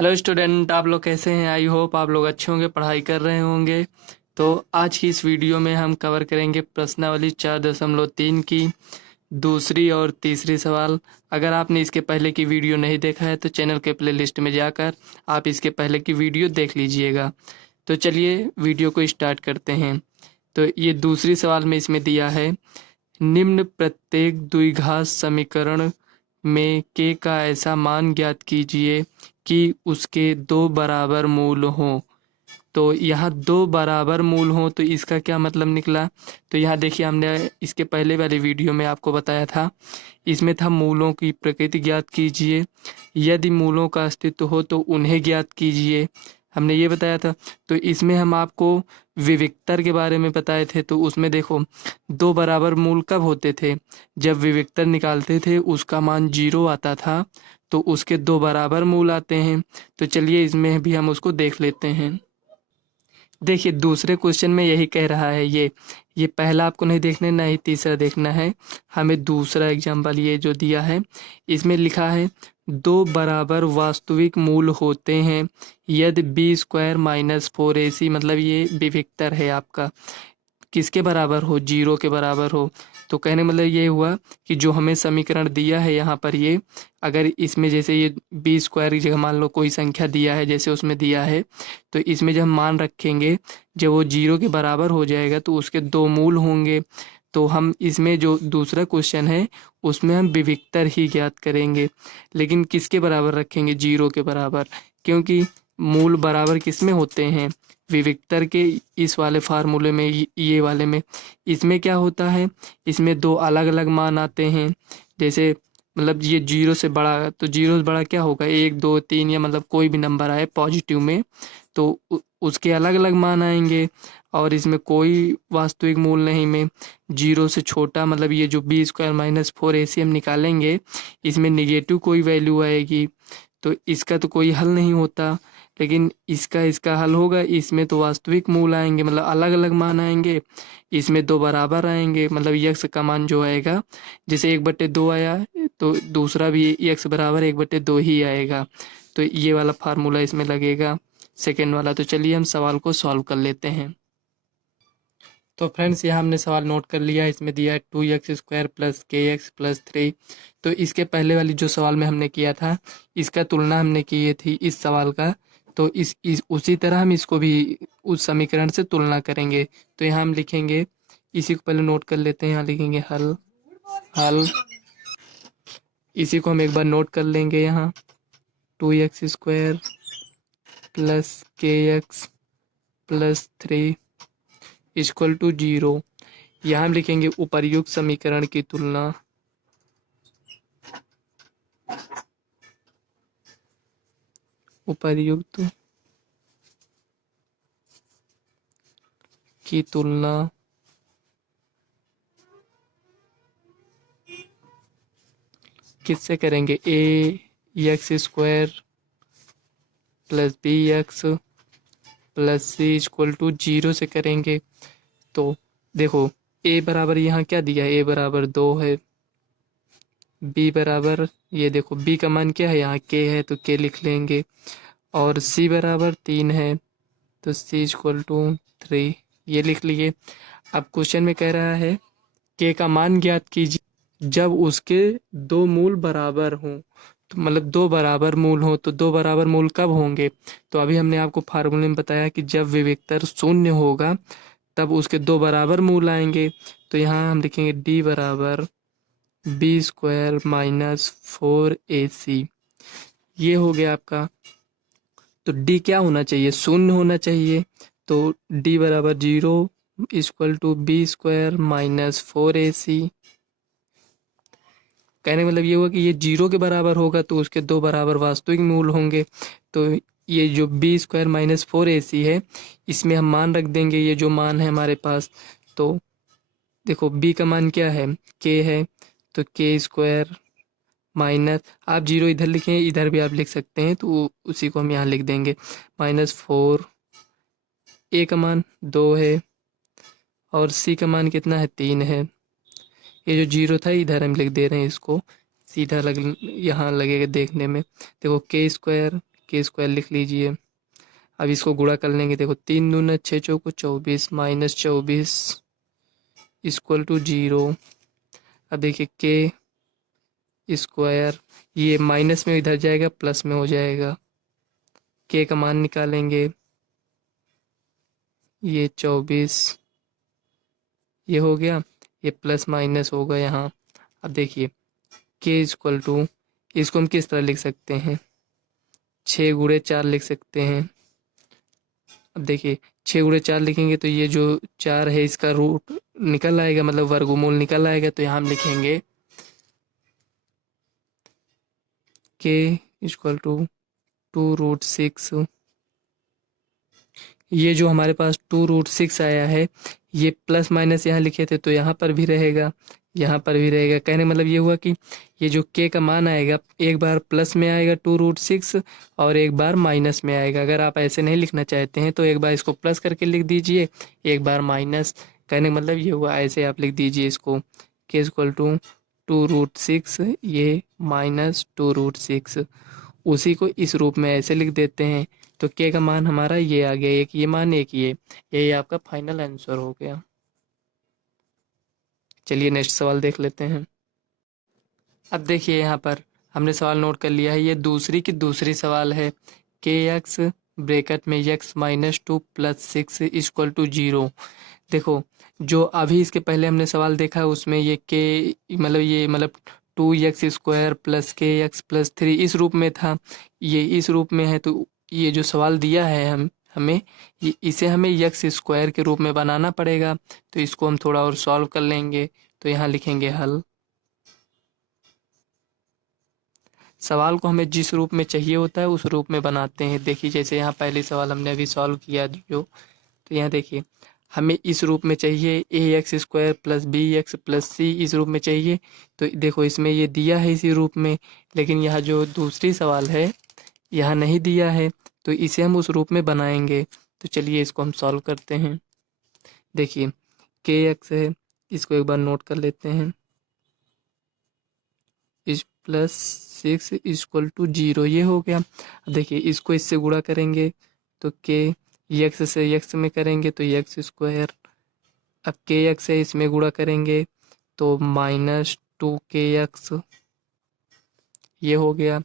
Hello student, आप लोग कैसे हैं? आई होप आप लोग अच्छे होंगे, पढ़ाई कर रहे होंगे। तो आज की इस वीडियो में हम कवर करेंगे प्रश्नावली 4.3 की दूसरी और तीसरी सवाल। अगर आपने इसके पहले की वीडियो नहीं देखा है तो चैनल के प्लेलिस्ट में जाकर आप इसके पहले की वीडियो देख लीजिएगा। तो चलिए वीडियो को स्टार्ट करते हैं। तो ये दूसरी सवाल में इसमें दिया है, निम्न प्रत्येक द्विघात समीकरण में k का ऐसा मान ज्ञात कीजिए कि उसके दो बराबर मूल हों। तो यहाँ दो बराबर मूल हों तो इसका क्या मतलब निकला? तो यहाँ देखिए, हमने इसके पहले वाले वीडियो में आपको बताया था, इसमें था मूलों की प्रकृति ज्ञात कीजिए, यदि मूलों का अस्तित्व हो तो उन्हें ज्ञात कीजिए, हमने ये बताया था। तो इसमें हम आपको विविक्तर के बारे में बताए थे। तो उसमें देखो, दो बराबर मूल कब होते थे? जब विविक्तर निकालते थे उसका मान 0 आता था तो उसके दो बराबर मूल आते हैं। तो चलिए इसमें भी हम उसको देख लेते हैं। देखिए, दूसरे क्वेश्चन में यही कह रहा है। ये पहला आपको नहीं देखना, ना ही तीसरा देखना है, हमें दूसरा एग्जाम्पल ये जो दिया है इसमें लिखा है, दो बराबर वास्तविक मूल होते हैं यदि b² - 4ac, मतलब ये विविक्तर है आपका, किसके बराबर हो? 0 के बराबर हो। तो कहने मतलब ये हुआ कि जो हमें समीकरण दिया है यहाँ पर, ये अगर इसमें जैसे ये b² की जगह मान लो कोई संख्या दिया है जैसे उसमें दिया है, तो इसमें जब हम मान रखेंगे, जब वो 0 के बराबर हो जाएगा तो उसके दो मूल होंगे। तो हम इसमें जो दूसरा क्वेश्चन है उसमें हम विविक्तर ही ज्ञात करेंगे, लेकिन किसके बराबर रखेंगे? 0 के बराबर, क्योंकि मूल बराबर किस में होते हैं? विविक्तर के। इस वाले फार्मूले में, ये वाले में, इसमें क्या होता है, इसमें दो अलग अलग मान आते हैं। जैसे मतलब ये 0 से बड़ा, तो 0 से बड़ा क्या होगा? 1 2 3, या मतलब कोई भी नंबर आए पॉजिटिव में तो उसके अलग अलग मान आएंगे। और इसमें कोई वास्तविक मूल नहीं में 0 से छोटा, मतलब ये जो b² - 4ac हम निकालेंगे, इसमें निगेटिव कोई वैल्यू आएगी, तो इसका तो कोई हल नहीं होता। लेकिन इसका इसका हल होगा, इसमें तो वास्तविक मूल आएंगे, मतलब अलग अलग मान आएंगे, इसमें दो बराबर आएंगे, मतलब यक्स का मान जो आएगा, जैसे 1/2 आया तो दूसरा भी यक्स बराबर 1/2 ही आएगा। तो ये वाला फार्मूला इसमें लगेगा, सेकेंड वाला। तो चलिए हम सवाल को सॉल्व कर लेते हैं। तो फ्रेंड्स, यहाँ हमने सवाल नोट कर लिया। इसमें दिया है 2x² + kx + 3। तो इसके पहले वाली जो सवाल में हमने किया था, इसका तुलना हमने की थी इस सवाल का। तो इस उसी तरह हम इसको भी उस समीकरण से तुलना करेंगे। तो यहाँ हम लिखेंगे, इसी को पहले नोट कर लेते हैं। यहाँ लिखेंगे हल हल, इसी को हम एक बार नोट कर लेंगे। यहाँ 2x² + kx + 3 = 0। यहाँ हम लिखेंगे उपर्युक्त समीकरण की तुलना, उपर्युक्त की तुलना किससे करेंगे? ax² + bx + c = 0 से करेंगे। तो देखो, a बराबर यहाँ क्या दिया है? a बराबर 2 है। b बराबर, ये देखो b का मान क्या है? यहाँ k है तो k लिख लेंगे। और c बराबर 3 है तो c = 3, ये लिख लिए। अब क्वेश्चन में कह रहा है k का मान ज्ञात कीजिए जब उसके दो मूल बराबर हों। तो मतलब दो बराबर मूल हो, तो दो बराबर मूल कब होंगे? तो अभी हमने आपको फार्मूले में बताया कि जब विविक्तर शून्य होगा तब उसके दो बराबर मूल आएंगे। तो यहाँ हम लिखेंगे d बराबर b² - 4ac, ये हो गया आपका। तो d क्या होना चाहिए? शून्य होना चाहिए। तो d बराबर 0 = b² - 4ac। कहने का मतलब ये हुआ कि ये 0 के बराबर होगा तो उसके दो बराबर वास्तविक मूल होंगे। तो ये जो b² - 4ac है, इसमें हम मान रख देंगे, ये जो मान है हमारे पास। तो देखो b का मान क्या है? k है, तो k² माइनस, आप 0 इधर लिखें, इधर भी आप लिख सकते हैं, तो उसी को हम यहाँ लिख देंगे -4। a का मान 2 है और c का मान कितना है? 3 है। ये जो 0 था इधर हम लिख दे रहे हैं, इसको सीधा यहाँ लगेगा देखने में। देखो k² के स्क्वायर लिख लीजिए। अब इसको गुणा कर लेंगे, देखो 3 दूना 6 चौको 24 माइनस 24 इक्वल टू 0। अब देखिए के स्क्वायर, ये माइनस में इधर जाएगा प्लस में हो जाएगा, के का मान निकालेंगे, ये 24 ये हो गया, ये प्लस माइनस होगा यहाँ। अब देखिए के इक्वल टू, इसको हम किस तरह लिख सकते हैं, 6 गुणे 4 लिख सकते हैं। अब देखिए 6 गुणे 4 लिखेंगे तो ये जो 4 है इसका रूट निकल आएगा, मतलब वर्गमूल निकल आएगा। तो यहाँ हम लिखेंगे के इक्वल टू 2√6। ये जो हमारे पास 2√6 आया है, ये प्लस माइनस यहाँ लिखे थे तो यहाँ पर भी रहेगा, यहाँ पर भी रहेगा। कहने मतलब ये हुआ कि ये जो के का मान आएगा, एक बार प्लस में आएगा 2√6 और एक बार माइनस में आएगा। अगर आप ऐसे नहीं लिखना चाहते हैं तो एक बार इसको प्लस करके लिख दीजिए, एक बार माइनस। कहने का मतलब ये हुआ, ऐसे आप लिख दीजिए इसको, के इक्वल टू 2√6 ये माइनस 2√6, उसी को इस रूप में ऐसे लिख देते हैं। तो के का मान हमारा ये आ गया, एक ये मान एक ये, यही आपका फाइनल आंसर हो गया। चलिए नेक्स्ट सवाल देख लेते हैं। अब देखिए यहाँ पर हमने सवाल नोट कर लिया है, ये दूसरी की दूसरी सवाल है। के एक्स ब्रैकेट में x minus 2 plus 6 equal to 0। देखो जो अभी इसके पहले हमने सवाल देखा उसमें ये के मतलब 2x² प्लस के एक्स प्लस 3 इस रूप में था, ये इस रूप में है। तो ये जो सवाल दिया है हमें ये इसे हमें x² के रूप में बनाना पड़ेगा। तो इसको हम थोड़ा और सॉल्व कर लेंगे। तो यहाँ लिखेंगे हल। सवाल को हमें जिस रूप में चाहिए होता है उस रूप में बनाते हैं। देखिए जैसे यहाँ पहले सवाल हमने अभी सॉल्व किया जो, तो यहाँ देखिए हमें इस रूप में चाहिए ax² plus bx plus c, इस रूप में चाहिए। तो देखो इसमें ये दिया है इसी रूप में, लेकिन यहाँ जो दूसरी सवाल है यहाँ नहीं दिया है, तो इसे हम उस रूप में बनाएंगे। तो चलिए इसको हम सॉल्व करते हैं। देखिए kx है, इसको एक बार नोट कर लेते हैं, इस प्लस 6 इक्वल टू 0 ये हो गया। अब देखिए इसको इससे गुणा करेंगे तो के एक्स से एक्स में करेंगे तो x²। अब के एक्स है, इसमें गुणा करेंगे तो -2kx ये हो गया,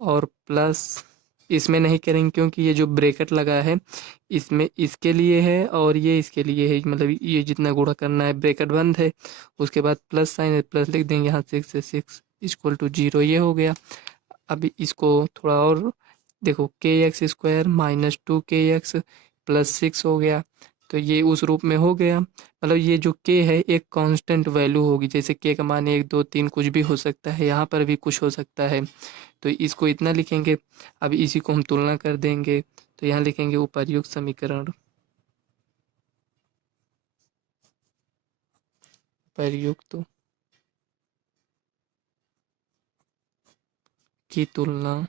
और प्लस इसमें नहीं करेंगे क्योंकि ये जो ब्रैकेट लगा है इसमें इसके लिए है और ये इसके लिए है, मतलब ये जितना गुणा करना है ब्रैकेट बंद है। उसके बाद प्लस साइन है, प्लस लिख देंगे यहाँ 6 से 6 इक्वल टू 0 ये हो गया। अब इसको थोड़ा और देखो, kx² -2kx प्लस 6 हो गया। तो ये उस रूप में हो गया, मतलब ये जो k है एक कांस्टेंट वैल्यू होगी, जैसे k का मान 1 2 3 कुछ भी हो सकता है, यहाँ पर भी कुछ हो सकता है। तो इसको इतना लिखेंगे। अब इसी को हम तुलना कर देंगे, तो यहाँ लिखेंगे उपर्युक्त समीकरण, उपर्युक्त की तुलना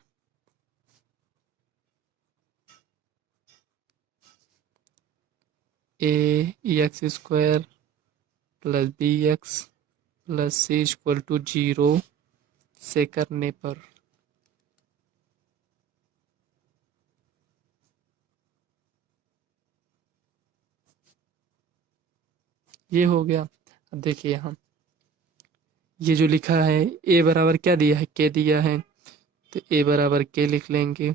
ax² plus bx plus c equal to 0 से करने पर। ये हो गया। अब देखिए यहाँ ये जो लिखा है a बराबर क्या दिया है, k दिया है, तो a बराबर k लिख लेंगे।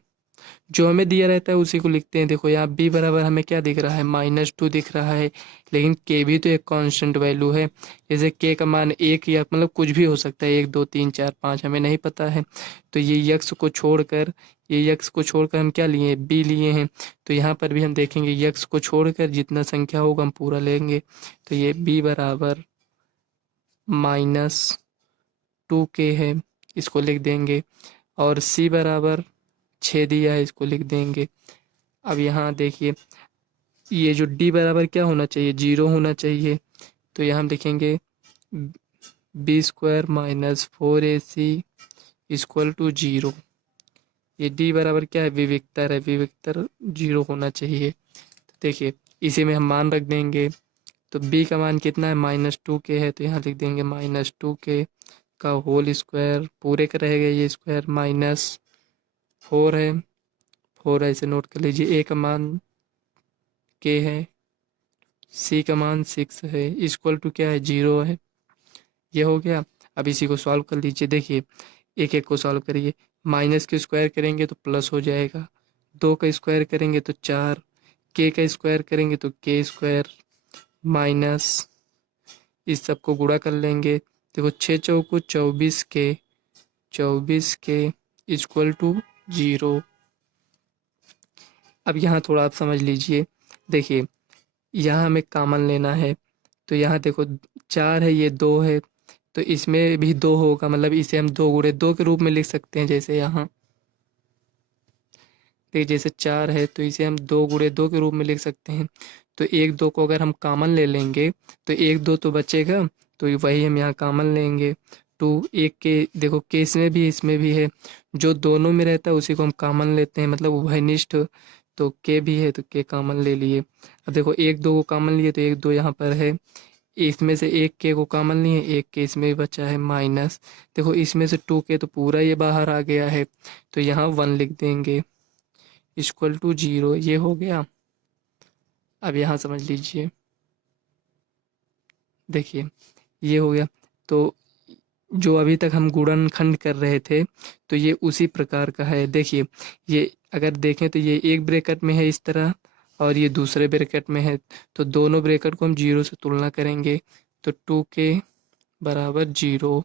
जो हमें दिया रहता है उसी को लिखते हैं। देखो यहाँ b बराबर हमें क्या दिख रहा है, -2 दिख रहा है, लेकिन k भी तो एक कांस्टेंट वैल्यू है। जैसे k का मान 1 या मतलब कुछ भी हो सकता है, 1 2 3 4 5 हमें नहीं पता है। तो ये x को छोड़कर हम क्या लिए, b लिए हैं। तो यहाँ पर भी हम देखेंगे x को छोड़कर जितना संख्या होगा हम पूरा लेंगे। तो ये b बराबर -2k है, इसको लिख देंगे। और c बराबर 6 दिया है, इसको लिख देंगे। अब यहाँ देखिए ये जो d बराबर क्या होना चाहिए, 0 होना चाहिए। तो यहाँ हम लिखेंगे b² -4ac इक्वल टू 0। ये d बराबर क्या है, विविक्तर है, विविक्तर 0 होना चाहिए। तो देखिए इसी में हम मान रख देंगे। तो b का मान कितना है, -2k है, तो यहाँ लिख देंगे -2k का होल स्क्वायर, पूरे का रहेगा ये स्क्वायर, -4 है 4 ऐसे नोट कर लीजिए। ए का मान k है, c का मान 6 है, इक्वल टू क्या है 0 है। ये हो गया। अब इसी को सॉल्व कर लीजिए। देखिए एक एक को सॉल्व करिए। माइनस के स्क्वायर करेंगे तो प्लस हो जाएगा, 2 का स्क्वायर करेंगे तो 4, के का स्क्वायर करेंगे तो के स्क्वायर, माइनस इस सब को गुणा कर लेंगे। देखो 6 चौको 24 के, 24 के इक्वल टू 0। अब यहाँ थोड़ा आप समझ लीजिए। देखिए यहाँ हमें कॉमन लेना है, तो यहाँ देखो 4 है, ये 2 है, तो इसमें भी 2 होगा, मतलब इसे हम 2 गुणे 2 के रूप में लिख सकते हैं। जैसे यहाँ देखिए जैसे 4 है तो इसे हम 2 गुणे 2 के रूप में लिख सकते हैं। तो 1 2 को अगर हम कॉमन ले लेंगे तो 1 2 तो बचेगा, तो वही हम यहाँ कॉमन लेंगे। 2 1 के देखो के इसमें भी है, जो दोनों में रहता है उसी को हम कॉमन लेते हैं, मतलब उभयनिष्ठ। तो के भी है तो के कॉमन ले लिए। अब देखो 1 2 को कॉमन लिए तो 1 2 यहाँ पर है, इसमें से एक के को कॉमन लिए, एक के इसमें भी बचा है माइनस। देखो इसमें से 2 के तो पूरा ये बाहर आ गया है, तो यहाँ 1 लिख देंगे इक्वल टू 0। ये हो गया। अब यहाँ समझ लीजिए, देखिए ये हो गया। तो जो अभी तक हम गुणनखंड कर रहे थे तो ये उसी प्रकार का है। देखिए ये अगर देखें तो ये एक ब्रैकेट में है इस तरह, और ये दूसरे ब्रैकेट में है, तो दोनों ब्रैकेट को हम 0 से तुलना करेंगे। तो 2k बराबर 0,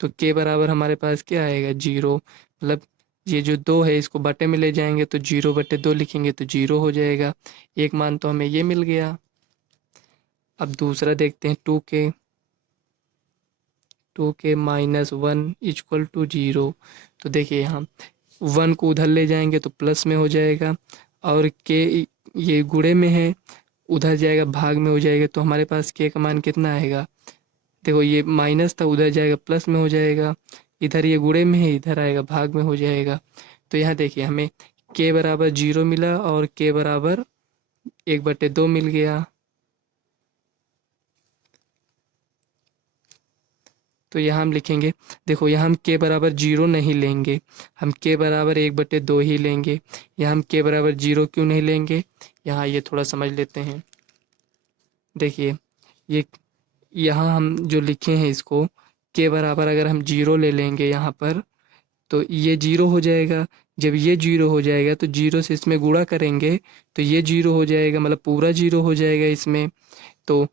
तो k बराबर हमारे पास क्या आएगा 0, मतलब ये जो 2 है इसको बटे में ले जाएंगे तो 0/2 लिखेंगे तो 0 हो जाएगा। एक मान तो हमें ये मिल गया। अब दूसरा देखते हैं 2k -1 इक्वल टू 0। तो देखिए यहाँ 1 को उधर ले जाएंगे तो प्लस में हो जाएगा, और के ये गुणे में है, उधर जाएगा भाग में हो जाएगा, तो हमारे पास के का मान कितना आएगा। देखो ये माइनस था, उधर जाएगा प्लस में हो जाएगा, इधर ये गुणे में है, इधर आएगा भाग में हो जाएगा। तो यहाँ देखिए हमें के बराबर 0 मिला और के बराबर 1/2 मिल गया। तो यहाँ हम लिखेंगे, देखो यहाँ हम के बराबर 0 नहीं लेंगे, हम के बराबर 1/2 ही लेंगे। यहाँ हम के बराबर 0 क्यों नहीं लेंगे, यहाँ ये थोड़ा समझ लेते हैं। देखिए ये यहाँ हम जो लिखे हैं इसको, के बराबर अगर हम 0 ले लेंगे यहाँ पर तो ये 0 हो जाएगा। जब ये 0 हो जाएगा तो 0 से इसमें गुणा करेंगे तो ये 0 हो जाएगा, मतलब पूरा 0 हो जाएगा इसमें। तो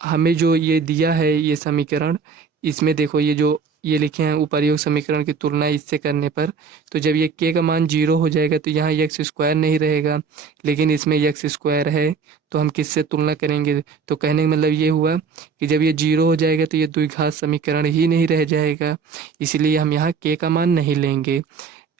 हमें जो ये दिया है ये समीकरण, इसमें देखो ये जो ये लिखे हैं उपर्युक्त समीकरण की तुलना इससे करने पर, तो जब ये k का मान 0 हो जाएगा तो यहाँ एक्स स्क्वायर नहीं रहेगा, लेकिन इसमें एक्स स्क्वायर है, तो हम किससे तुलना करेंगे। तो कहने का मतलब ये हुआ कि जब ये 0 हो जाएगा तो ये द्विघात समीकरण ही नहीं रह जाएगा, इसलिए हम यहाँ k का मान नहीं लेंगे।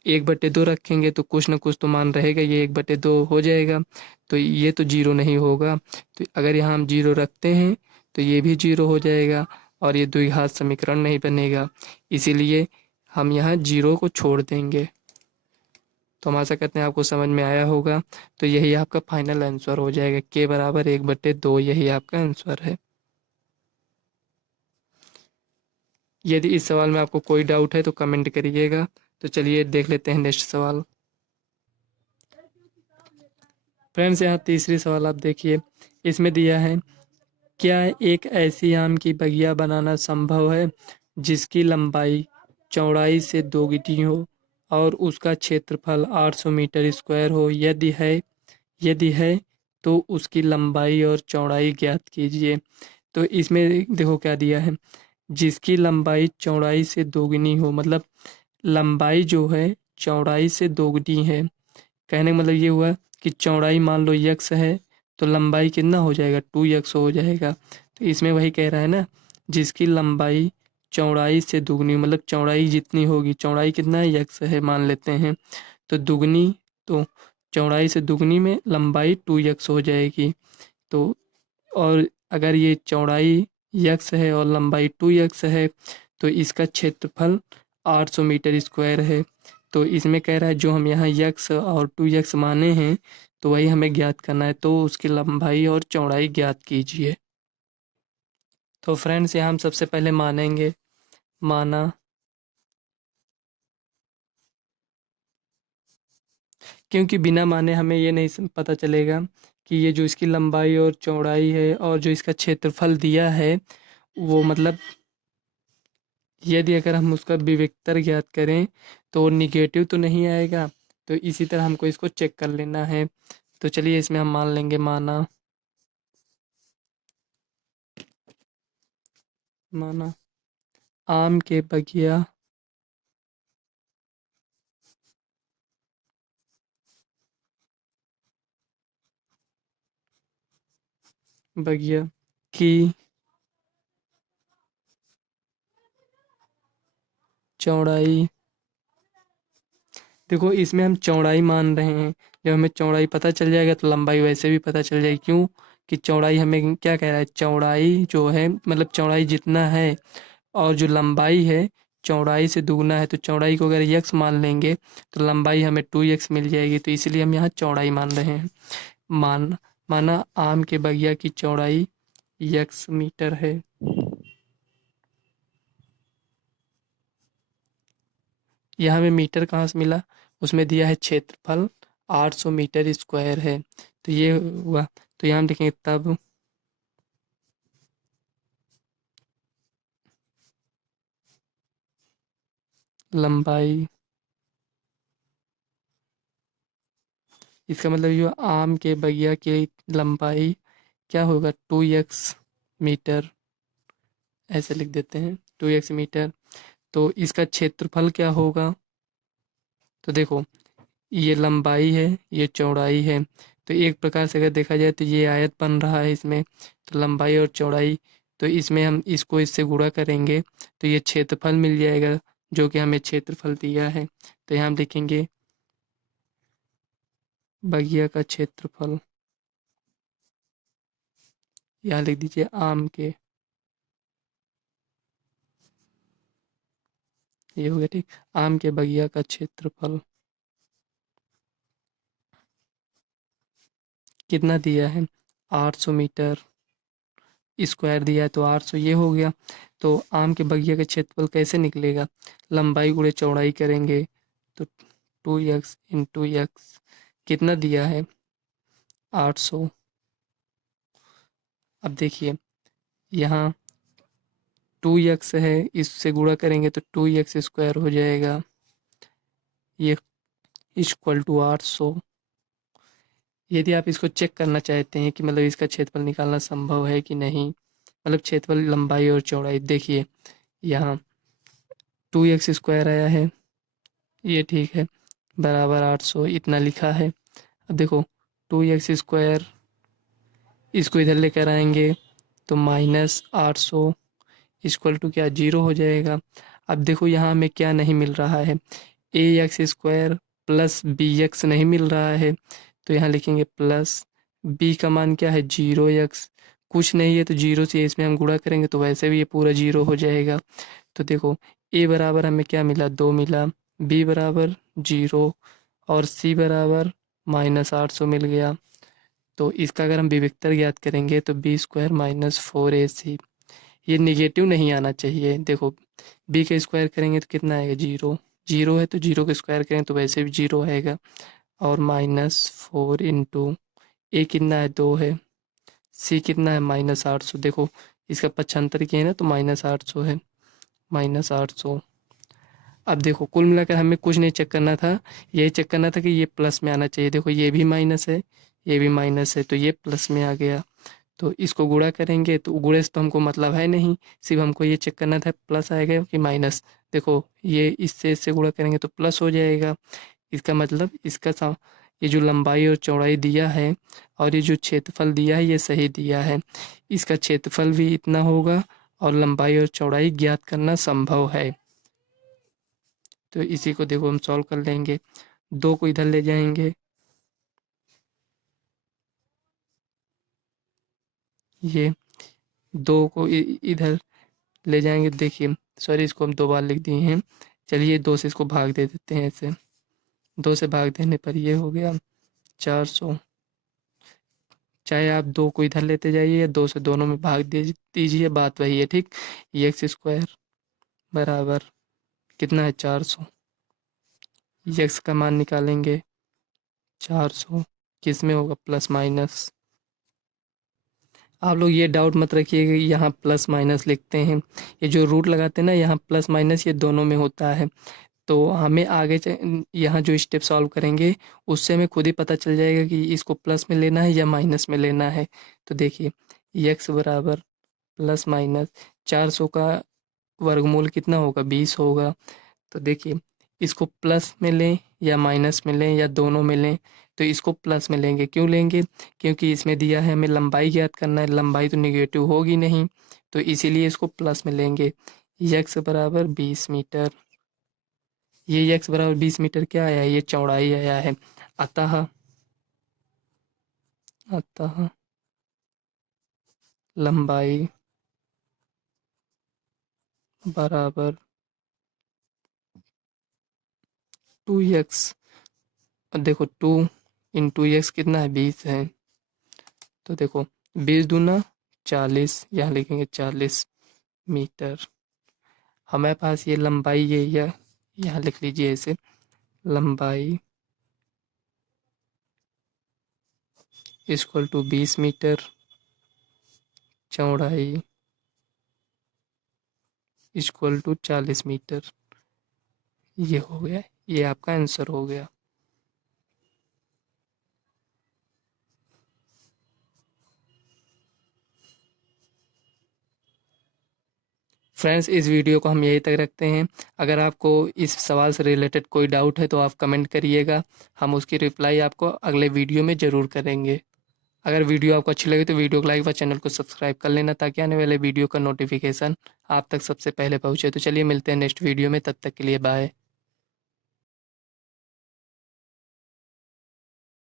1/2 रखेंगे तो कुछ ना कुछ तो मान रहेगा, ये 1/2 हो जाएगा, तो ये तो 0 नहीं होगा। तो अगर यहाँ हम 0 रखते हैं तो ये भी 0 हो जाएगा और ये द्विघात समीकरण नहीं बनेगा, इसीलिए हम यहाँ 0 को छोड़ देंगे। तो हम आशा करते हैं आपको समझ में आया होगा। तो यही आपका फाइनल आंसर हो जाएगा, के बराबर 1/2, यही आपका आंसर है। यदि इस सवाल में आपको कोई डाउट है तो कमेंट करिएगा। तो चलिए देख लेते हैं नेक्स्ट सवाल। फ्रेंड्स यहाँ तीसरी सवाल आप देखिए, इसमें दिया है क्या एक ऐसी आम की बगिया बनाना संभव है जिसकी लंबाई चौड़ाई से दोगुनी हो और उसका क्षेत्रफल 800 मीटर स्क्वायर हो। यदि है तो उसकी लंबाई और चौड़ाई ज्ञात कीजिए। तो इसमें देखो क्या दिया है, जिसकी लंबाई चौड़ाई से दोगुनी हो, मतलब लंबाई जो है चौड़ाई से दोगुनी है। कहने का मतलब ये हुआ कि चौड़ाई मान लो यक्स है तो लंबाई कितना हो जाएगा 2x हो जाएगा। तो इसमें वही कह रहा है ना, जिसकी लंबाई चौड़ाई से दुगनी, मतलब चौड़ाई जितनी होगी, चौड़ाई कितना है यक्स है मान लेते हैं, तो दुगनी, तो चौड़ाई से दुगनी में लंबाई 2x हो जाएगी। तो और अगर ये चौड़ाई यक्स है और लंबाई 2x है तो इसका क्षेत्रफल 800 मीटर स्क्वायर है। तो इसमें कह रहा है जो हम यहाँ यक्स और 2x माने हैं तो वही हमें ज्ञात करना है, तो उसकी लंबाई और चौड़ाई ज्ञात कीजिए। तो फ्रेंड्स यहाँ हम सबसे पहले मानेंगे, माना क्योंकि बिना माने हमें ये नहीं पता चलेगा कि ये जो इसकी लंबाई और चौड़ाई है और जो इसका क्षेत्रफल दिया है वो मतलब यदि अगर हम उसका विविक्तर ज्ञात करें तो निगेटिव तो नहीं आएगा। तो इसी तरह हमको इसको चेक कर लेना है। तो चलिए इसमें हम मान लेंगे माना माना आम के बगिया बगिया की चौड़ाई, देखो इसमें हम चौड़ाई मान रहे हैं। जब हमें चौड़ाई पता चल जाएगा तो लंबाई वैसे भी पता चल जाएगी। क्यों कि चौड़ाई हमें क्या कह रहा है, चौड़ाई जो है मतलब चौड़ाई जितना है और जो लंबाई है चौड़ाई से दुगना है। तो चौड़ाई को अगर यक्स मान लेंगे तो लंबाई हमें 2x मिल जाएगी। तो इसलिए हम यहाँ चौड़ाई मान रहे हैं। मान माना आम के बगिया की चौड़ाई यक्स मीटर है। यह हमें मीटर कहाँ से मिला, उसमें दिया है क्षेत्रफल 800 मीटर स्क्वायर है। तो ये हुआ। तो यहाँ हम लिखेंगे तब लंबाई, इसका मतलब जो आम के बगिया की लंबाई क्या होगा 2x मीटर, ऐसे लिख देते हैं 2x मीटर। तो इसका क्षेत्रफल क्या होगा, तो देखो ये लंबाई है ये चौड़ाई है। तो एक प्रकार से अगर देखा जाए तो ये आयत बन रहा है इसमें। तो लंबाई और चौड़ाई, तो इसमें हम इसको इससे गुणा करेंगे तो ये क्षेत्रफल मिल जाएगा जो कि हमें क्षेत्रफल दिया है। तो यहाँ हम लिखेंगे बगिया का क्षेत्रफल, यहाँ लिख दीजिए आम के, ये हो गया ठीक। आम के बगिया का क्षेत्रफल कितना दिया है 800 मीटर स्क्वायर दिया है। तो 800 ये हो गया। तो आम के बगिया का क्षेत्रफल कैसे निकलेगा, लंबाई गुणे चौड़ाई करेंगे। तो 2x इंटू एक्स कितना दिया है 800। अब देखिए यहाँ 2x है, इससे गुणा करेंगे तो 2x स्क्वायर हो जाएगा, ये इक्वल टू 800। यदि आप इसको चेक करना चाहते हैं कि मतलब इसका क्षेत्रफल निकालना संभव है कि नहीं, मतलब क्षेत्रफल लंबाई और चौड़ाई, देखिए यहाँ 2x स्क्वायर आया है, ये ठीक है, बराबर 800 इतना लिखा है। अब देखो 2x स्क्वायर इसको इधर लेकर आएंगे तो -800 इक्वल टू क्या 0 हो जाएगा। अब देखो यहाँ हमें क्या नहीं मिल रहा है, a x square plus b x नहीं मिल रहा है। तो यहाँ लिखेंगे प्लस बी का मान क्या है 0x, कुछ नहीं है तो 0 से इसमें हम गुणा करेंगे तो वैसे भी ये पूरा 0 हो जाएगा। तो देखो ए बराबर हमें क्या मिला 2 मिला, बी बराबर 0 और सी बराबर -800 मिल गया। तो इसका अगर हम विविक्तर ज्ञात करेंगे तो बी स्क्वायर -4ac, ये निगेटिव नहीं आना चाहिए। देखो बी का स्क्वायर करेंगे तो कितना आएगा 0, 0 है तो 0 का स्क्वायर करें तो वैसे भी 0 आएगा। और -4 इंटू ए कितना है 2 है, सी कितना है -800, देखो इसका पक्षांतर किए ना तो -800 है, -800। अब देखो कुल मिलाकर हमें कुछ नहीं चेक करना था, यही चेक करना था कि ये प्लस में आना चाहिए। देखो ये भी माइनस है ये भी माइनस है तो ये प्लस में आ गया। तो इसको गुणा करेंगे तो गुणे से तो हमको मतलब है नहीं, सिर्फ हमको ये चेक करना था प्लस आएगा कि माइनस। देखो ये इससे गुणा करेंगे तो प्लस हो जाएगा। इसका मतलब ये जो लंबाई और चौड़ाई दिया है और ये जो क्षेत्रफल दिया है ये सही दिया है। इसका क्षेत्रफल भी इतना होगा और लंबाई और चौड़ाई ज्ञात करना संभव है। तो इसी को देखो हम सॉल्व कर लेंगे, 2 को इधर ले जाएंगे, ये 2 को इधर ले जाएंगे। देखिए सॉरी इसको हम 2 बार लिख दिए हैं, चलिए 2 से इसको भाग दे देते हैं, ऐसे 2 से भाग देने पर ये हो गया 400। चाहे आप 2 को इधर लेते जाइए या 2 से दोनों में भाग दे दीजिए, बात वही है ठीक। एक्स स्क्वायर बराबर कितना है 400, एक्स का मान निकालेंगे 400 किस में होगा, प्लस माइनस। आप लोग ये डाउट मत रखिएगा कि यहाँ प्लस माइनस लिखते हैं, ये जो रूट लगाते हैं ना यहाँ प्लस माइनस ये दोनों में होता है। तो हमें आगे यहाँ जो स्टेप सॉल्व करेंगे उससे हमें खुद ही पता चल जाएगा कि इसको प्लस में लेना है या माइनस में लेना है। तो देखिए x बराबर प्लस माइनस 400 का वर्गमूल कितना होगा, 20 होगा। तो देखिए इसको प्लस में लें या माइनस में लें या दोनों में लें, तो इसको प्लस में लेंगे। क्यों लेंगे, क्योंकि इसमें दिया है हमें लंबाई ज्ञात करना है, लंबाई तो निगेटिव होगी नहीं, तो इसीलिए इसको प्लस में लेंगे। x बराबर 20 मीटर, ये x बराबर 20 मीटर क्या आया है, ये चौड़ाई आया है। अतः अतः लंबाई बराबर 2x। देखो 2 इंटू एक्स कितना है, 20 है। तो देखो 20 दूना 40, यहाँ लिखेंगे 40 मीटर। हमारे पास ये लंबाई ये यहाँ लिख लीजिए ऐसे, लंबाई इक्वल टू 20 मीटर, चौड़ाई इक्वल टू 40 मीटर। ये हो गया, ये आपका आंसर हो गया। फ्रेंड्स इस वीडियो को हम यहीं तक रखते हैं। अगर आपको इस सवाल से रिलेटेड कोई डाउट है तो आप कमेंट करिएगा, हम उसकी रिप्लाई आपको अगले वीडियो में ज़रूर करेंगे। अगर वीडियो आपको अच्छी लगी तो वीडियो को लाइक व चैनल को सब्सक्राइब कर लेना, ताकि आने वाले वीडियो का नोटिफिकेशन आप तक सबसे पहले पहुंचे। तो चलिए मिलते हैं नेक्स्ट वीडियो में, तब तक के लिए बाय।